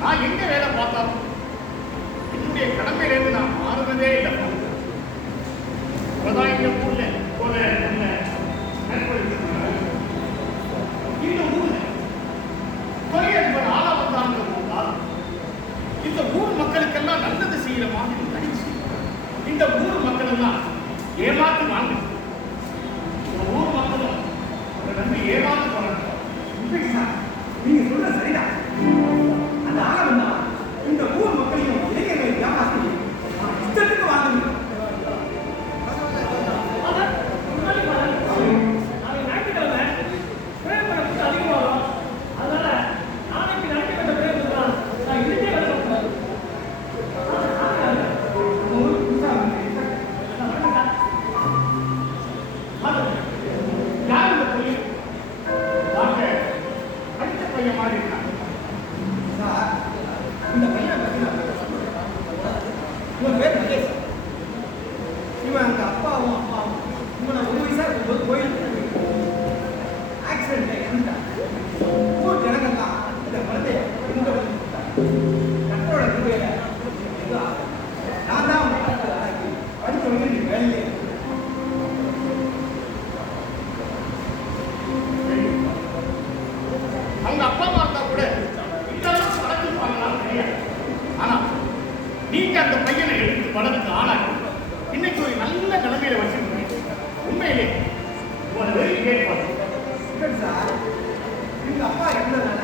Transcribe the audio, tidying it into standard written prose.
நான் எங்க வேலை பார்த்தாலும் என்னுடைய கடமையிலிருந்து நான் மாறுவதே இல்லை. இப்பதான் இந்த ஊர்ல ஒரு இந்த ஊர்ல தொழிலதிபர் ஆளா வந்தாங்க போதால் இந்த ஊர் மக்களுக்கெல்லாம் நல்லது செய்யற மாதிரி நடிச்சு இந்த ஊர் மக்கள் எல்லாம் ஏமாத்து வாங்க. இந்த ஊர் மக்களும் ஒரு நம்பி ஏமாத்து போறாங்க. நீங்க சொல்ற சரிதான். அந்த ஆளம் தான் இந்த ஊர் மக்களையும் இளைஞர்களை ஏமாத்தி இஷ்டத்துக்கு வாங்க. இந்த பையன் இவன் பேர் மகேஷ். இவன் அந்த அப்பாவும் அம்மாவும் இவனை 1 வயசா இருக்கும்போது கோயிலுக்கு ஆக்சிடென்ட்ல இறந்துட்டான். ஊர் ஜனங்கள் தான் இந்த குழந்தைய இங்க வந்து கட்டோட கிருபையில நான் தான் அவங்க படிச்சவங்க நீ வேலையே அவங்க அப்பா அம்மா இருந்தா கூட ஆனா நீங்க அந்த பையனை எடுத்து வளர்த்து ஆளாக்கி இன்னைக்கு ஒரு நல்ல நிலைமையில வச்சிருக்கீங்க. உண்மையிலே சார் எங்க அப்பா இறந்ததுனால